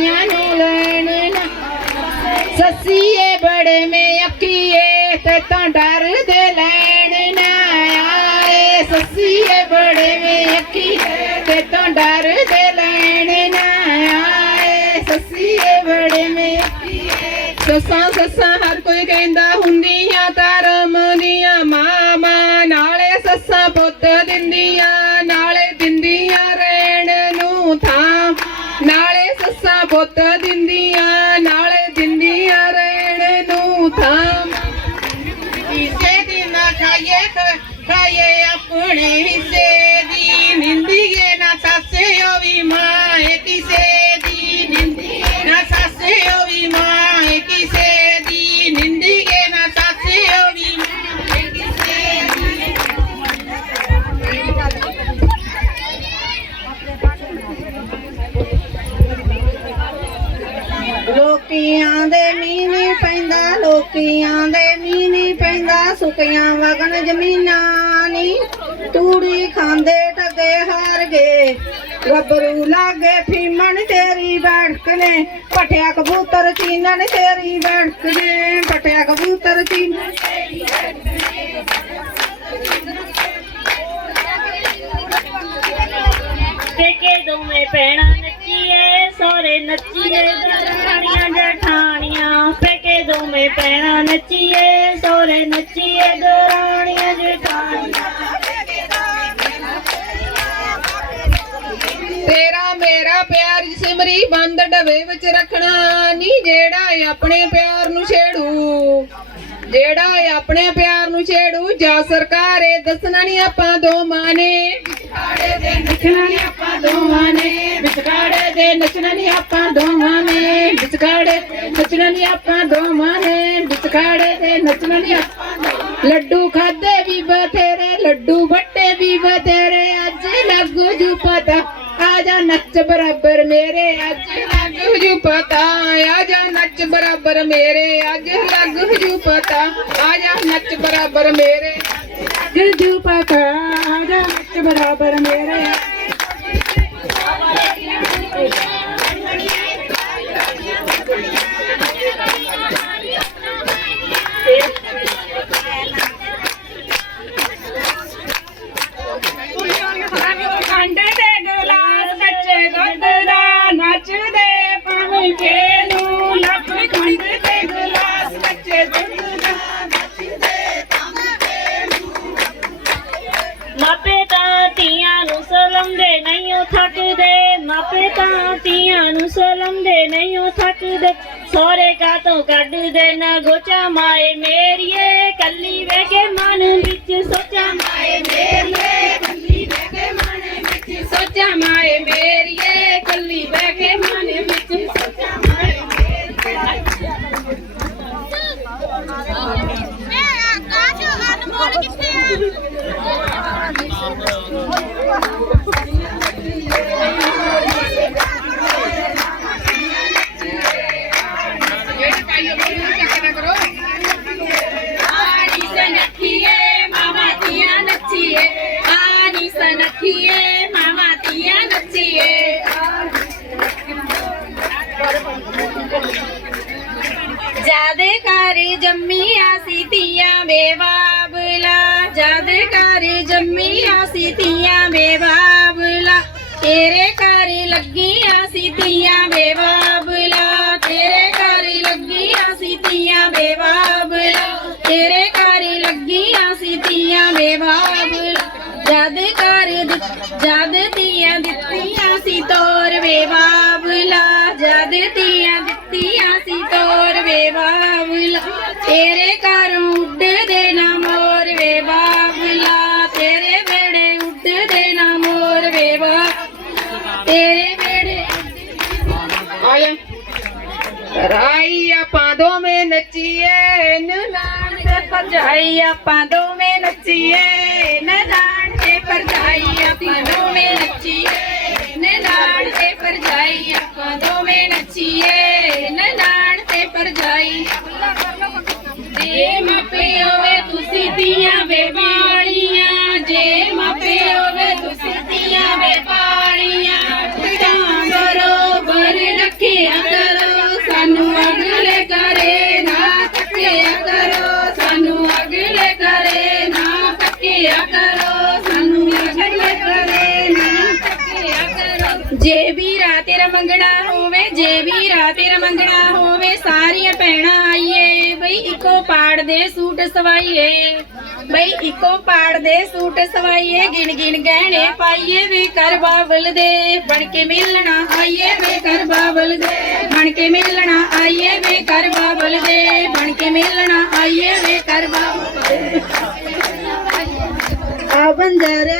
ਸੱਸੀਆਂ ਨੂੰ ਬੜੇ ਮੇ ਅੱਖੀਏ ਤੇ ਤਾਂ ਲੈਣ ਨਾ ਆਏ। ਬੜੇ ਮੇ ਤੇ ਤਾਂ ਡਰਦੇ ਲੈਣ ਨਾ ਆਏ। ਸੱਸੀਏ ਬੜੇ ਮੇ ਸੱਸਾਂ ਸੱਸਾਂ ਹਰ ਕੋਈ ਕਹਿੰਦਾ ਹੁੰਦੀ કામ ખાઈએ ખાઈએ આપણે ਸੁੱਕੀਆਂ ਵਗਣ ਜ਼ਮੀਨਾਂ ਨੀ। ਤੂੜੀ ਖਾਂਦੇ ਟਕੇ ਹਾਰ ਗਏ। ਗੱਭਰੂ ਲਾਗੇ ਫੀਮਣ ਤੇਰੀ ਬੈਠਕ ਨੇ। ਪਟਿਆ ਕਬੂਤਰ ਚੀਨਣ ਤੇਰੀ ਬੈਠਕ ਨੇ। ਪਟਿਆ ਕਬੂਤਰ ਚੀਨਣ ਪੇਕੇ ਦੋਵੇਂ ਭੈਣਾਂ ਨੱਚੀਏ ਸੋਰੇ ਨੱਚੀਏ ਦਰਾਣੀਆਂ ਜਠਾਣੀਆਂ। ਪੇਕੇ ਦੋਵੇਂ ਭੈਣਾਂ ਨੱਚੀਏ ਪਿਆਰ ਬੰਦ ਡਵੇ ਵਿੱਚ ਰੱਖਣਾ ਨਹੀਂ ਜਿਹੜਾ ਆਪਣੇ ਪਿਆਰ ਨੂੰ ਛੇੜੂ। ਜਿਹੜਾ ਆਪਣੇ ਪਿਆਰ ਨੂੰ ਛੇੜੂ, ਜਾ ਸਰਕਾਰੇ ਦੱਸਣਾ ਨਹੀਂ ਆਪਾਂ ਦੋਵਾਂ ਨੇ। ਵਿਛਾੜੇ ਦੇ ਨੱਚਣਾ ਨਹੀਂ ਆਪਾਂ ਦੋਵਾਂ ਨੇ। ਵਿਛਾੜੇ ਦੇ ਨੱਚਣਾ ਨਹੀਂ ਆਪਾਂ ਦੋਵਾਂ ਨੇ। ਵਿਛਾੜੇ ਨੱਚਣਾ ਨਹੀਂ ਆਪਾਂ ਦੋਵਾਂ ਨੇ। ਵਿਛਾੜੇ ਦੇ ਨੱਚਣਾ ਨਹੀਂ ਆਪਾਂ ਲੱਡੂ ਖਾਦੇ ਵੀ ਬਥੇਰੇ, ਲੱਡੂ ਵੱਟੇ ਵੀ ਬਥੇਰੇ। ਅੱਜ ਲੱਗੂ ਜੂ ਪਤਾ। ਆ ਜਾ ਨੱਚ ਬਰਾਬਰ ਮੇਰੇ ਅੱਜ ਲੱਗ ਜੂ ਪਤਾ ਆ ਜਾ ਨੱਚ ਬਰਾਬਰ ਮੇਰੇ ਅੱਜ ਲੱਗ ਜੂ ਪਤਾ ਆ ਜਾ ਨੱਚ ਬਰਾਬਰ ਮੇਰੇ ਲੱਗ ਜੂ ਆਨੀ ਸਨਖੀਏ ਮਾਮਾ ਤੀਆਂ ਨੱਚੀਏ ਜਾਦੇ ਘਰ ਜੰਮੀਆਂ ਸੀ ਤੀਆਂ ਬੇਵਾਬਲਾ ਜਾਦੇ ਘਰ ਜੰਮੀਆਂ ਸੀ ਤੀਆਂ ਬੇਵਾਬਲਾ ਤੇਰੇ ਘਰ ਲੱਗੀਆਂ ਸੀ ਤੀਆਂ ਬੇਵਾਬਲਾ ਜਦ ਤੀਆਂ ਦਿੱਤੀਆਂ ਸੀ ਤੋਰ ਬਾਬਲਾ, ਜਦ ਤੀਆਂ ਦਿੱਤੀਆਂ ਸੀ ਤੋਰ ਬਾਬਲਾ, ਤੇਰੇ ਘਰੋਂ ਉੱਡਦੇ ਨਾ ਮੋਰ ਵੇ ਬਾਬਲਾ, ਤੇਰੇ ਵੇੜੇ ਉੱਡਦੇ ਨਾ ਮੋਰ ਬੇਵਾ ਤੇਰੇ ਵੇੜੇ ਆਇਆ ਰਾਈ ਆਪਾਂ ਦੋਵੇਂ ਨੱਚੀਏ, ਨਨਾਣ ਤੇ ਆਪਾਂ ਦੋਵੇਂ ਨੱਚੀਏ ਭਰਜਾਈ ਆਪਾਂ ਦੋਵੇਂ ਨੱਚੀਏ। ਨਨਾਣ ਤੇ ਭਰਜਾਈ। ਜੇ ਮਾਪਿਓ ਵੇ ਤੁਸੀਂ ਦੀਆਂ ਵੇ ਬਾਣੀਆਂ। ਜੇ ਮਾਪਿਓ ਵੇ ਤੁਸੀਂ ਦੀਆਂ ਵੇ ਬਾਣੀਆਂ। ਟਾਂ ਬਰੋਬਰ ਰੱਖਿਆ ਕਰੋ। ਸਾਨੂੰ ਅਗਲੇ ਕਰੇ ਨਾ ਤੱਕਿਆ ਕਰੋ। ਸਾਨੂੰ ਅਗਲੇ ਕਰੇ ਨਾ ਤੱਕਿਆ ਕਰੋ। ਜੇ ਵੀਰਾ ਤੇਰਾ ਮੰਗਣਾ ਹੋਵੇ, ਜੇ ਵੀਰਾ ਤੇਰਾ ਮੰਗਣਾ ਹੋਵੇ, ਸਾਰੀਆਂ ਭੈਣਾਂ ਆਈਏ। ਬਈ ਇੱਕੋ ਪਾੜ ਦੇ ਸੂਟ ਸਵਾਈਏ। ਬਈ ਇੱਕੋ ਪਾੜ ਦੇ ਸੂਟ ਸਵਾਈਏ, ਗਿਣ ਗਿਣ ਗਹਿਣੇ ਪਾਈਏ, ਵੇ ਕਰ ਬਾਬਲ ਦੇ। ਬਣ ਕੇ ਮਿਲਣਾ ਆਈਏ, ਵੇ ਕਰ ਬਾਬਲ ਦੇ। ਬਣ ਕੇ ਮਿਲਣਾ ਆਈਏ, ਵੇ ਕਰ ਬਾਬਲ ਦੇ। ਬਣ ਕੇ ਮਿਲਣਾ ਆਈਏ, ਵੇ ਕਰ ਬਾਬਲ ਦੇ। ਆ ਬੰਜਾਰੇ